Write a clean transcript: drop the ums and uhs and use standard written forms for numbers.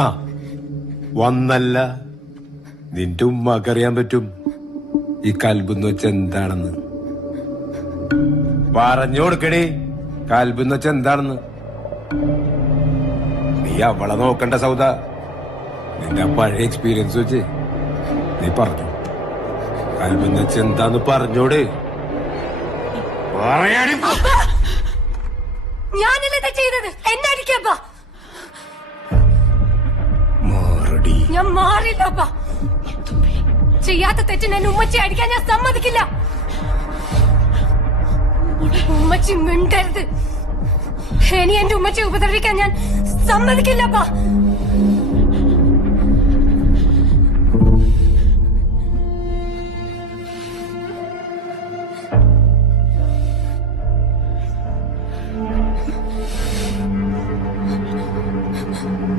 ആ വന്നല്ല നിന്റെ ഉമ്മക്കറിയാൻ പറ്റും ഈ കൽബെന്ന് വെച്ച എന്താണെന്ന്. പറഞ്ഞു കൊടുക്കണേ കൽബെന്ന് വെച്ച എന്താണെന്ന്. നീ അവളെ നോക്കണ്ട സൗദ. നിന്റെ പഴയ എക്സ്പീരിയൻസ് വെച്ച് നീ പറഞ്ഞു കൽബെന്ന് വെച്ച എന്താന്ന് പറഞ്ഞോട്. ഞാനല്ലേ ചെയ്തത്, എന്നടിക്കപ്പാ. ഞാൻ മാറില്ലപ്പാ. ചെയ്യാത്ത തെറ്റിന് എന്നെ ഉമ്മച്ചി അടിക്കാൻ ഞാൻ സമ്മതിക്കില്ല. ഉമ്മച്ചി മിണ്ടരുത്. ഇനി എന്റെ ഉമ്മച്ചി ഉപദ്രവിക്കാൻ ഞാൻ സമ്മതിക്കില്ലപ്പാ.